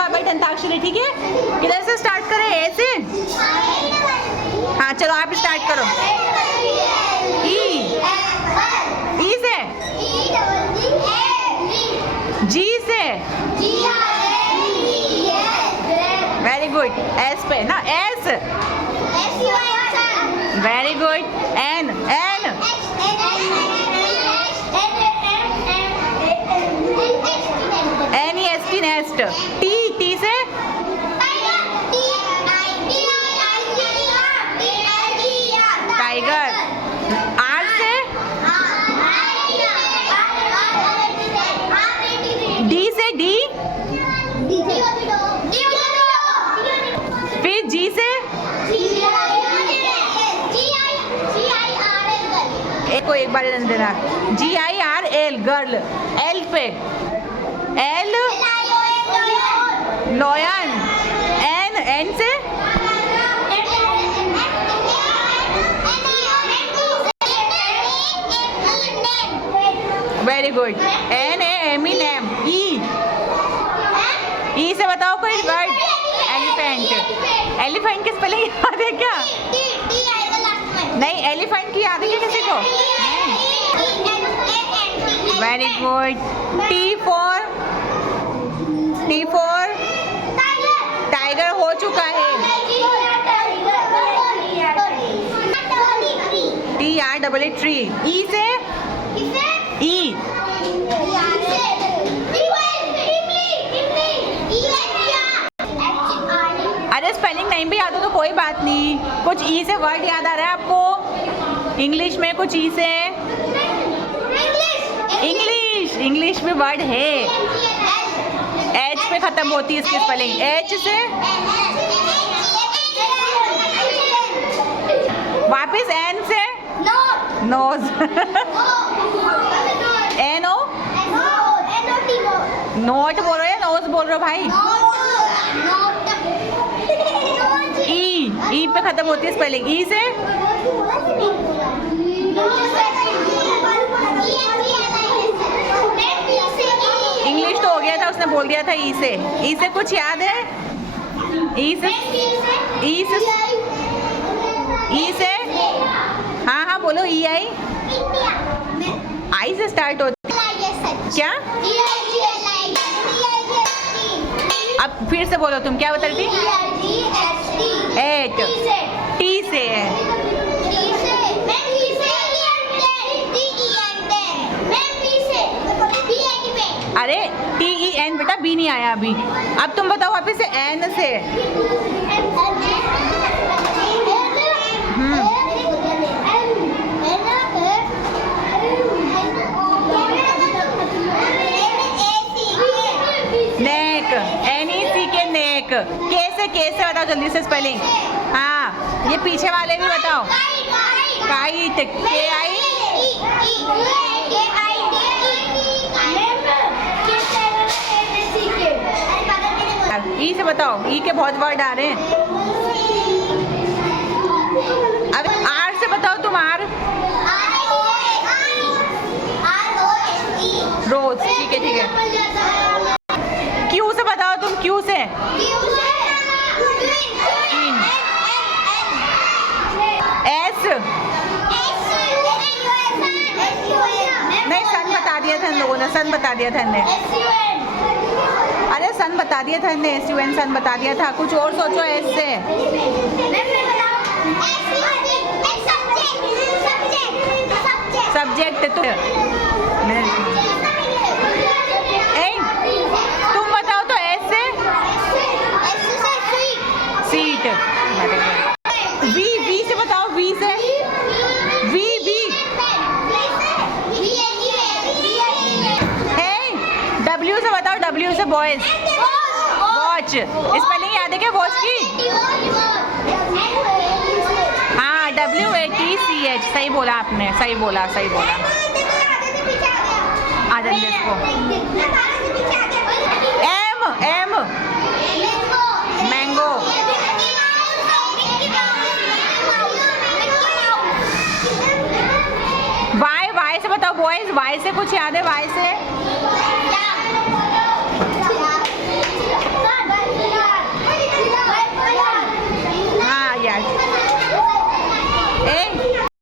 Alphabet antakshari, ठीक है? किधर से स्टार्ट करें? ए से? हाँ चलो आप स्टार्ट करो। ई से? जी से? Very good. एस पे ना? S. Very good. N? N? NEST nest. T? T से? टाइगर। आर से? डी से? डी? फिर जी से? को एक बार देना। GIRL girl. एल पे? एल? लॉयन। एन? एन से? Very good. NAME name. E? E से बताओ कोई वर्ड। एलिफेंट। एलिफेंट की स्पेलिंग याद है क्या? नहीं, एलिफेंट की याद है क्या किसी को? Very good. T for? Tiger हो चुका है। TREE tree. ई से? ई? अरे स्पेलिंग नहीं भी याद हो तो कोई बात नहीं। कुछ ई से वर्ड याद आ रहा है आपको? इंग्लिश में कुछ ई से? इंग्लिश में वर्ड है। एच पे खत्म होती है इसकी स्पेलिंग। एच से? वापिस एन से? नोज। NO? नोट बोल रहे हो या नोज बोल रहे हो भाई? ई पे खत्म होती है स्पेलिंग। ई से? इंग्लिश तो हो गया था, उसने बोल दिया था ई से। ई से कुछ याद है? ई से? हाँ बोलो। ई आई? आई से स्टार्ट होती क्या? अब फिर से बोलो, तुम क्या बता रही थी? एट। टी से? अरे TEN बेटा, बी नहीं आया अभी। अब तुम बताओ वापिस से। एन से? नेक। NECK नेक। के से बताओ जल्दी से स्पेलिंग। हाँ ये पीछे वाले भी बताओ। काइट। KI? ई से बताओ। ई के बहुत वर्ड आ रहे हैं। अब आर से बताओ तुम। आर? रोज। ठीक है। क्यू से बताओ तुम। क्यू से? एस? नहीं, सन बता दिया था इन लोगों ने। सन बता दिया था इनने। अरे सन बता दिया था इनने। SUN सन बता दिया था। कुछ और सोचो। एस से? सब्जेक्ट। तो तुम बताओ तो। एस से? सीट। वी से बताओ। वी से? वी W से बताओ। W से? बॉयज। वॉच। स्पेलिंग याद है क्या वॉच की? हाँ WATCH। सही बोला आपने। सही बोला। आ जाइए इसको। M? मैंगो। वाई से बताओ। बॉयज। वाई से कुछ याद है? वाई से? ए